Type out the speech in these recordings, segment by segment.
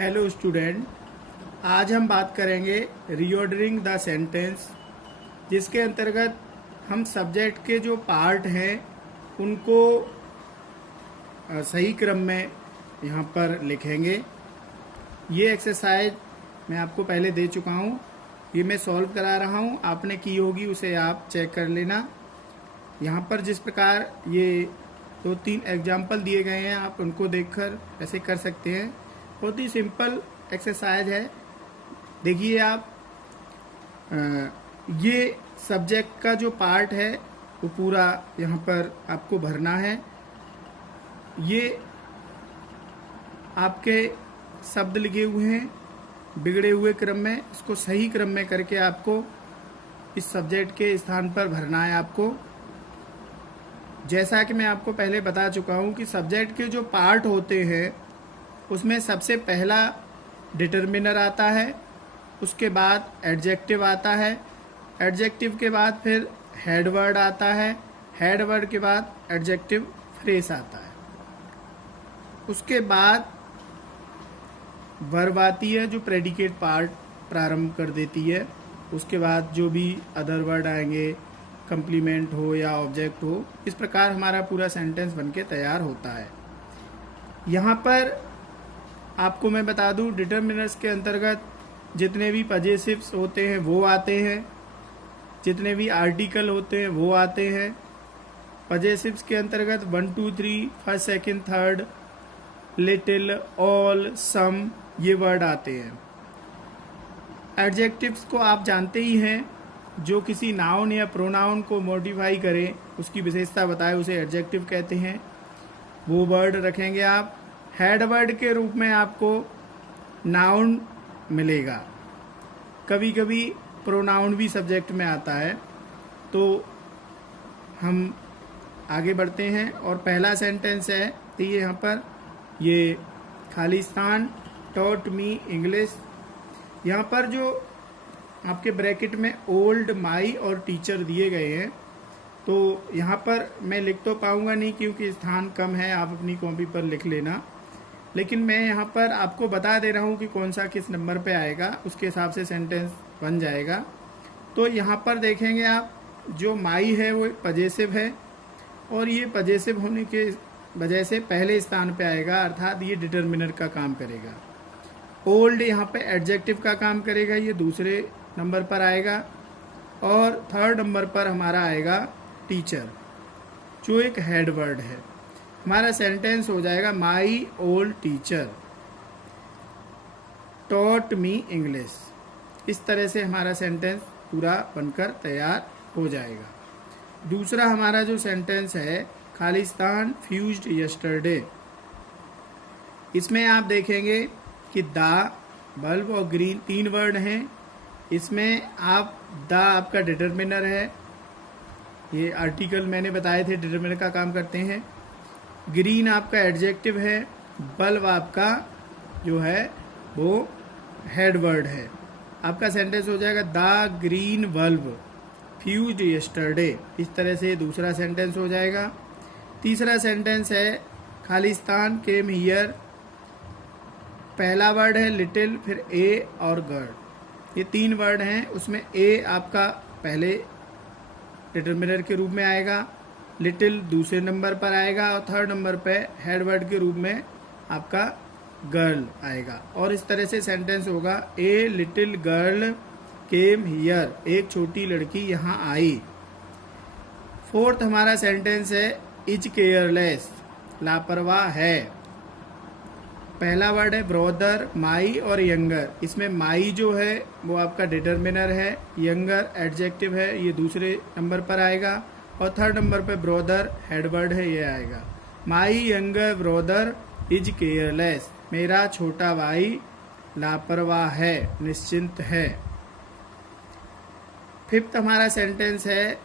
Hello student, आज हम बात करेंगे रीऑर्डरिंग द सेंटेंस, जिसके अंतर्गत हम सब्जेक्ट के जो पार्ट हैं उनको सही क्रम में यहाँ पर लिखेंगे। ये एक्सरसाइज मैं आपको पहले दे चुका हूँ, ये मैं सॉल्व करा रहा हूँ, आपने की होगी उसे आप चेक कर लेना। यहाँ पर जिस प्रकार ये 2-3 एग्जाम्पल दिए गए हैं, आप उनको देखकर ऐसे कर सकते हैं। बहुत ही सिंपल एक्सरसाइज है। देखिए आप, ये सब्जेक्ट का जो पार्ट है वो पूरा यहाँ पर आपको भरना है। ये आपके शब्द लिखे हुए हैं बिगड़े हुए क्रम में, इसको सही क्रम में करके आपको इस सब्जेक्ट के स्थान पर भरना है आपको। जैसा कि मैं आपको पहले बता चुका हूँ कि सब्जेक्ट के जो पार्ट होते हैं उसमें सबसे पहला डिटर्मिनर आता है, उसके बाद एडजेक्टिव आता है, एडजेक्टिव के बाद फिर हेड वर्ड आता है, हेड वर्ड के बाद एडजेक्टिव फ्रेज आता है, उसके बाद वर्ब आती है जो प्रेडिकेट पार्ट प्रारंभ कर देती है, उसके बाद जो भी अदर वर्ड आएंगे, कंप्लीमेंट हो या ऑब्जेक्ट हो, इस प्रकार हमारा पूरा सेंटेंस बनके तैयार होता है। यहाँ पर आपको मैं बता दूं, डिटर्मिनर्स के अंतर्गत जितने भी पजेसिव्स होते हैं वो आते हैं, जितने भी आर्टिकल होते हैं वो आते हैं। पजेसिव्स के अंतर्गत 1, 2, 3, first, second, third, little, all, some, ये वर्ड आते हैं। एडजेक्टिव्स को आप जानते ही हैं, जो किसी नाउन या प्रोनाउन को मॉडिफाई करे, उसकी विशेषता बताए, उसे एडजेक्टिव कहते हैं। वो वर्ड रखेंगे आप। हेड वर्ड के रूप में आपको नाउन मिलेगा, कभी कभी प्रोनाउन भी सब्जेक्ट में आता है। तो हम आगे बढ़ते हैं और पहला सेंटेंस है, तो ये यहाँ पर ये खालिस्तान टॉट मी इंग्लिश। यहाँ पर जो आपके ब्रैकेट में ओल्ड, माई और टीचर दिए गए हैं, तो यहाँ पर मैं लिख तो पाऊंगा नहीं क्योंकि स्थान कम है, आप अपनी कॉपी पर लिख लेना। लेकिन मैं यहाँ पर आपको बता दे रहा हूँ कि कौन सा किस नंबर पे आएगा, उसके हिसाब से सेंटेंस बन जाएगा। तो यहाँ पर देखेंगे आप, जो माई है वो पजेसिव है और ये पजेसिव होने के वजह से पहले स्थान पे आएगा, अर्थात ये डिटर्मिनर का काम करेगा। ओल्ड यहाँ पे एडजेक्टिव का काम करेगा, ये दूसरे नंबर पर आएगा। और थर्ड नंबर पर हमारा आएगा टीचर, जो एक हेड वर्ड है। हमारा सेंटेंस हो जाएगा my old teacher taught me English. इस तरह से हमारा सेंटेंस पूरा बनकर तैयार हो जाएगा। दूसरा हमारा जो सेंटेंस है, खालिस्तान फ्यूज्ड यस्टरडे, इसमें आप देखेंगे कि द, बल्ब और ग्रीन 3 वर्ड हैं। इसमें आप द आपका डिटर्मिनर है, ये आर्टिकल मैंने बताए थे डिटर्मिनर का काम करते हैं। ग्रीन आपका एडजेक्टिव है, बल्ब आपका जो है वो हेड वर्ड है। आपका सेंटेंस हो जाएगा the green bulb fused yesterday. इस तरह से दूसरा सेंटेंस हो जाएगा। तीसरा सेंटेंस है खालिस्तान केम हियर, पहला वर्ड है लिटिल, फिर ए और गर्ड, ये 3 वर्ड हैं। उसमें ए आपका पहले डिटर्मिनर के रूप में आएगा, लिटिल दूसरे नंबर पर आएगा और थर्ड नंबर पे हेड वर्ड के रूप में आपका गर्ल आएगा। और इस तरह से सेंटेंस होगा a little girl came here, एक छोटी लड़की यहाँ आई। फोर्थ हमारा सेंटेंस है इज केयरलेस, लापरवाह है। पहला वर्ड है ब्रदर, माई और यंगर। इसमें माई जो है वो आपका डिटर्मिनर है, यंगर एडजेक्टिव है, ये दूसरे नंबर पर आएगा। और थर्ड नंबर पे ब्रदर हेड वर्ड है, ये आएगा। My younger brother is careless, मेरा छोटा भाई लापरवाह है, निश्चिंत है। फिफ्थ हमारा सेंटेंस है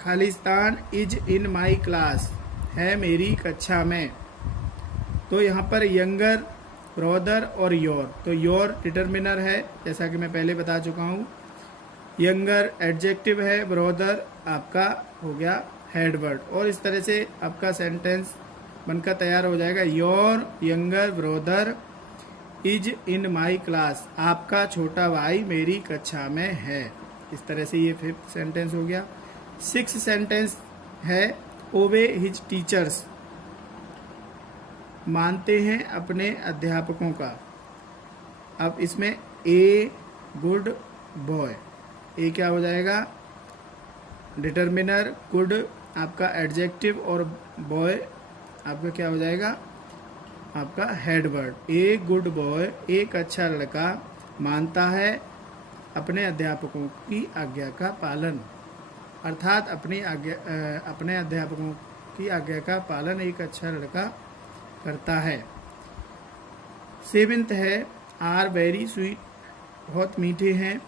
Khalistan is in my class, है मेरी कक्षा में। तो यहाँ पर यंगर, ब्रदर और योर, तो योर डिटर्मिनर है जैसा कि मैं पहले बता चुका हूँ। यंगर एडजेक्टिव है, ब्रदर आपका हो गया हेड वर्ड। और इस तरह से आपका सेंटेंस बनकर तैयार हो जाएगा। Your younger brother is in my class, आपका छोटा भाई मेरी कक्षा में है। इस तरह से ये 5th सेंटेंस हो गया। 6th सेंटेंस है ओबे हिज टीचर्स, मानते हैं अपने अध्यापकों का। अब इसमें ए गुड बॉय, ए क्या हो जाएगा, डिटर्मिनर, गुड आपका एडजेक्टिव और बॉय आपका क्या हो जाएगा, आपका head word. A good boy, एक अच्छा लड़का मानता है अपने अध्यापकों की आज्ञा का पालन, अर्थात अपने अध्यापकों की आज्ञा का पालन एक अच्छा लड़का करता है। 7th है आर वेरी स्वीट, बहुत मीठे हैं।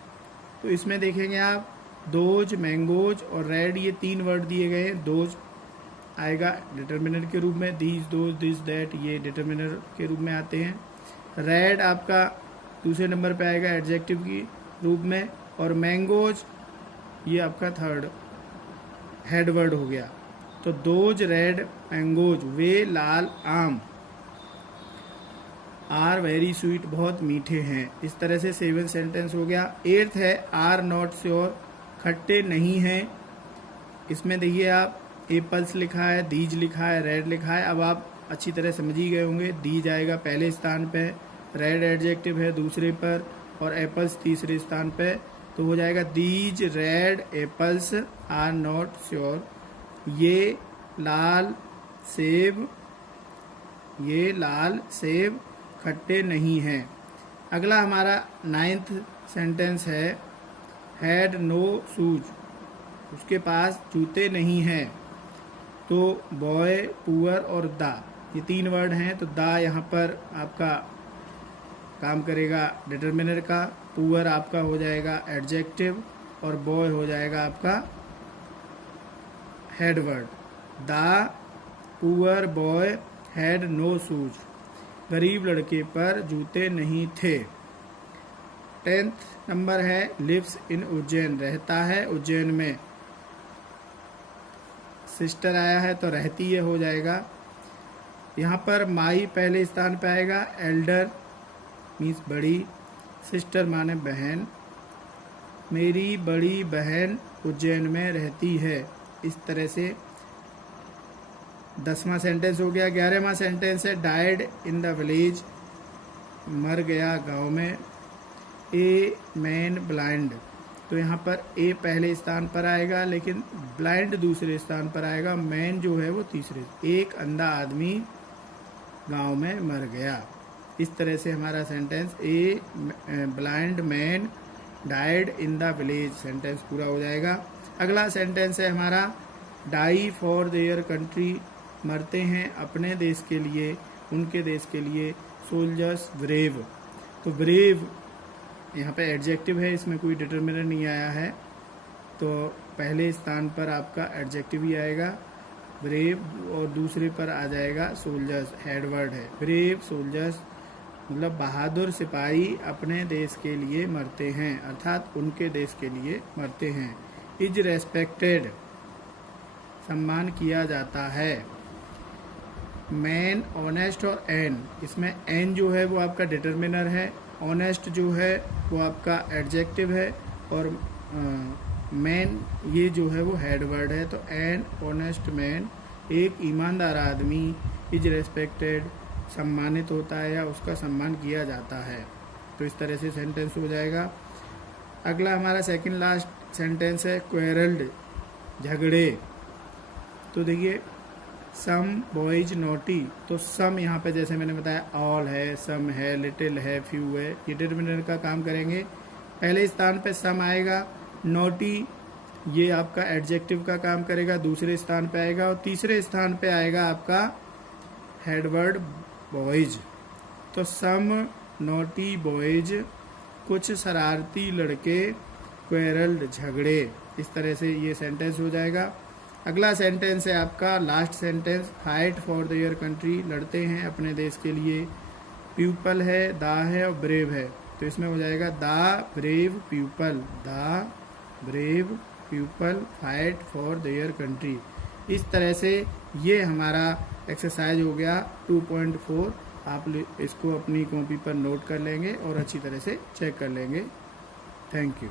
तो इसमें देखेंगे आप दोज, मैंगोज और रेड, ये 3 वर्ड दिए गए हैं। दोज आएगा डिटर्मिनर के रूप में, दीज, दोज, दिस, दैट, ये डिटर्मिनर के रूप में आते हैं। रेड आपका दूसरे नंबर पे आएगा एडजेक्टिव की रूप में, और मैंगोज ये आपका 3rd हेड वर्ड हो गया। तो दोज रेड मैंगोज, वे लाल आम, आर वेरी स्वीट, बहुत मीठे हैं। इस तरह से 7th सेंटेंस हो गया। 8th है आर नॉट श्योर, खट्टे नहीं हैं। इसमें देखिए आप एप्पल्स लिखा है, दीज लिखा है, रेड लिखा है। अब आप अच्छी तरह समझ ही गए होंगे। दीज आएगा पहले स्थान पे, रेड एडजेक्टिव है दूसरे पर, और एप्पल्स तीसरे स्थान पे। तो हो जाएगा these red apples are not sure, ये लाल सेब खट्टे नहीं हैं। अगला हमारा 9th सेंटेंस है हैड नो शूज, उसके पास जूते नहीं हैं। तो बॉय, पुअर और दा, ये 3 वर्ड हैं। तो दा यहाँ पर आपका काम करेगा डिटर्मिनर का, पुअर आपका हो जाएगा एडजेक्टिव, और बॉय हो जाएगा आपका head word. The poor boy had no shoes, गरीब लड़के पर जूते नहीं थे। 10th नंबर है लिव्स इन उज्जैन, रहता है उज्जैन में। सिस्टर आया है तो रहती है हो जाएगा। यहाँ पर माई पहले स्थान पे आएगा, एल्डर मीन्स बड़ी, सिस्टर माने बहन, मेरी बड़ी बहन उज्जैन में रहती है। इस तरह से 10वां सेंटेंस हो गया। 11वां सेंटेंस है डाइड इन द विलेज, मर गया गांव में। ए मैन ब्लाइंड, तो यहाँ पर ए पहले स्थान पर आएगा, लेकिन ब्लाइंड दूसरे स्थान पर आएगा, मैन जो है वो तीसरे। एक अंधा आदमी गांव में मर गया। इस तरह से हमारा sentence a blind man died in the village sentence पूरा हो जाएगा। अगला सेंटेंस है हमारा डाई फॉर देयर कंट्री, मरते हैं अपने देश के लिए, उनके देश के लिए। सोल्जर्स ब्रेव, तो ब्रेव यहाँ पे एडजेक्टिव है, इसमें कोई डिटर्मिनर नहीं आया है, तो पहले स्थान पर आपका एडजेक्टिव ही आएगा ब्रेव, और दूसरे पर आ जाएगा सोल्जर्स, हेड वर्ड है। ब्रेव सोल्जर्स मतलब बहादुर सिपाही अपने देश के लिए मरते हैं, अर्थात उनके देश के लिए मरते हैं। इज रेस्पेक्टेड, सम्मान किया जाता है। मैन, ऑनेस्ट और एन, इसमें एन जो है वो आपका डिटर्मिनर है, ऑनेस्ट जो है वो आपका एडजेक्टिव है, और मैन ये जो है वो हेड वर्ड है। तो एन ऑनेस्ट मैन, एक ईमानदार आदमी, इज रेस्पेक्टेड सम्मानित होता है या उसका सम्मान किया जाता है। तो इस तरह से सेंटेंस हो जाएगा। अगला हमारा सेकंड लास्ट सेंटेंस है क्वेरल्ड, झगड़े। तो देखिए सम बॉयज नोटी, तो सम यहाँ पे जैसे मैंने बताया ऑल है, सम है, लिटिल है, फ्यू है, ये डिटर्मिनर का काम करेंगे। पहले स्थान पे सम आएगा, नोटी ये आपका एडजेक्टिव का काम करेगा, दूसरे स्थान पे आएगा, और तीसरे स्थान पे आएगा आपका हेडवर्ड बॉयज। तो सम नोटी बॉयज, कुछ शरारती लड़के, क्वेरल्ड झगड़े। इस तरह से ये सेंटेंस हो जाएगा। अगला सेंटेंस है आपका last sentence fight for their country, लड़ते हैं अपने देश के लिए। प्यूपल है, दा है और ब्रेव है, तो इसमें हो जाएगा दा ब्रेव पीपल, दा brave people fight for their country. इस तरह से ये हमारा एक्सरसाइज हो गया 2.4 आप इसको अपनी कॉपी पर नोट कर लेंगे और अच्छी तरह से चेक कर लेंगे। Thank you.